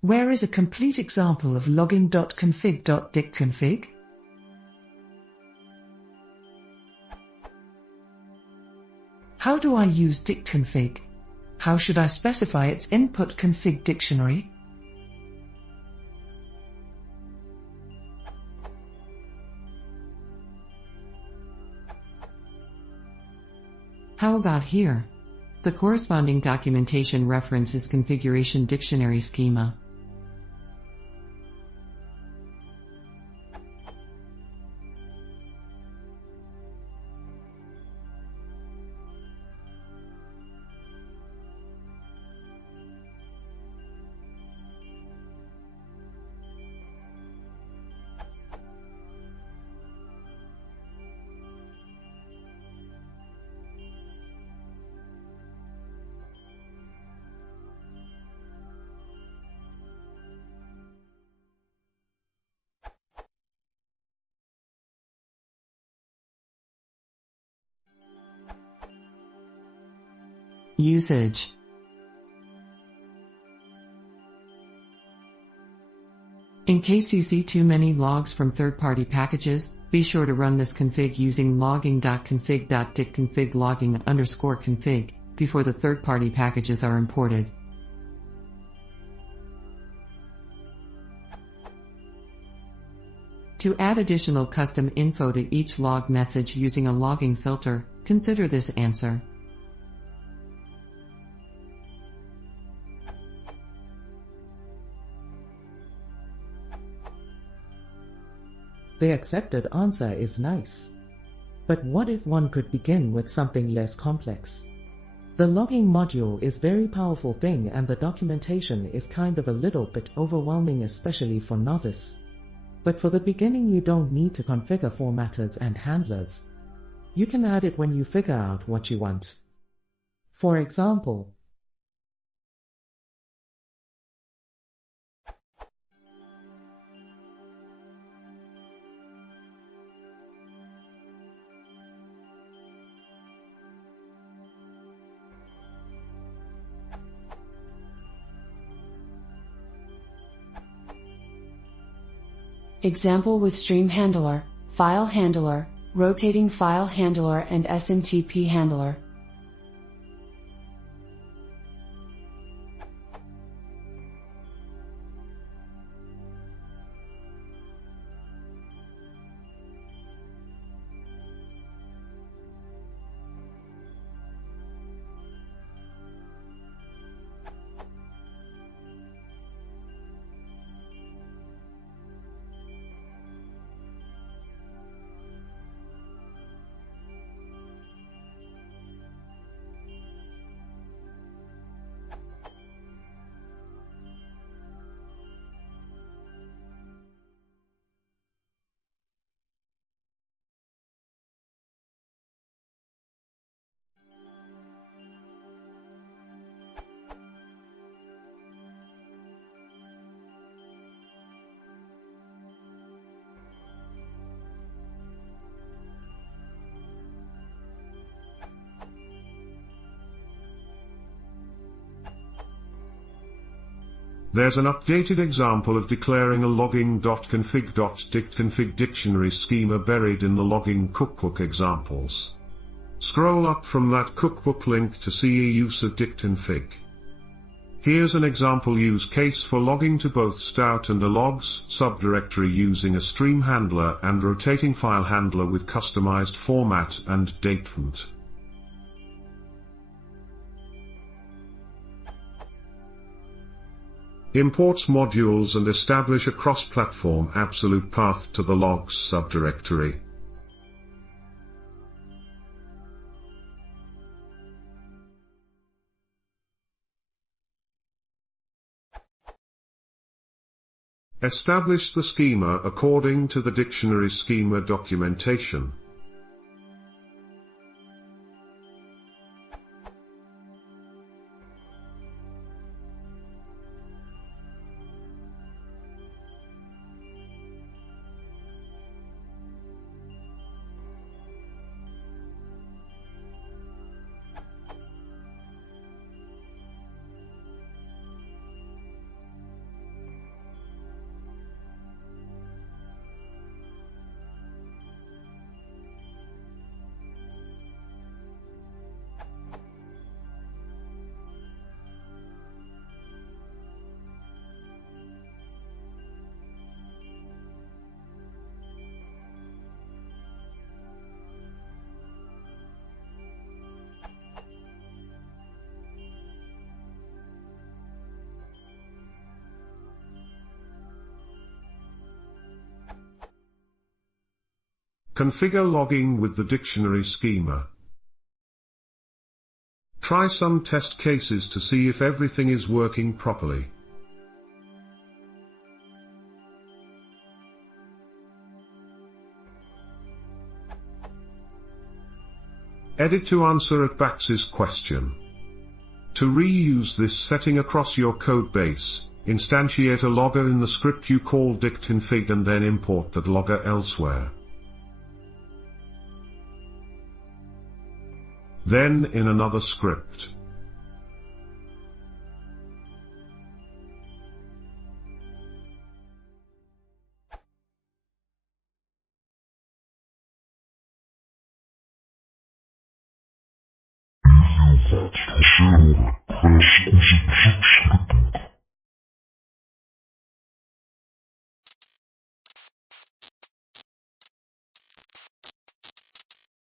Where is a complete example of logging.config.dictConfig? How do I use dictConfig? How should I specify its input config dictionary? How about here? The corresponding documentation reference is configuration dictionary schema. Usage. In case you see too many logs from third-party packages, be sure to run this config using logging.config.dictConfig logging_config before the third-party packages are imported. To add additional custom info to each log message using a logging filter, consider this answer. The accepted answer is nice. But what if one could begin with something less complex? The logging module is very powerful thing and the documentation is kind of a little bit overwhelming, especially for novice. But for the beginning you don't need to configure formatters and handlers. You can add it when you figure out what you want. For example, example with stream handler, file handler, rotating file handler and SMTP handler. There's an updated example of declaring a logging.config.dictConfig dictionary schema buried in the logging cookbook examples. Scroll up from that cookbook link to see a use of dictconfig. Here's an example use case for logging to both stout and a logs subdirectory using a stream handler and rotating file handler with customized format and date font. Imports modules and establish a cross-platform absolute path to the logs subdirectory. Establish the schema according to the dictionary schema documentation. Configure logging with the dictionary schema. Try some test cases to see if everything is working properly. Edit to answer at Bax's question. To reuse this setting across your code base, instantiate a logger in the script you call dictconfig and then import that logger elsewhere. Then in another script,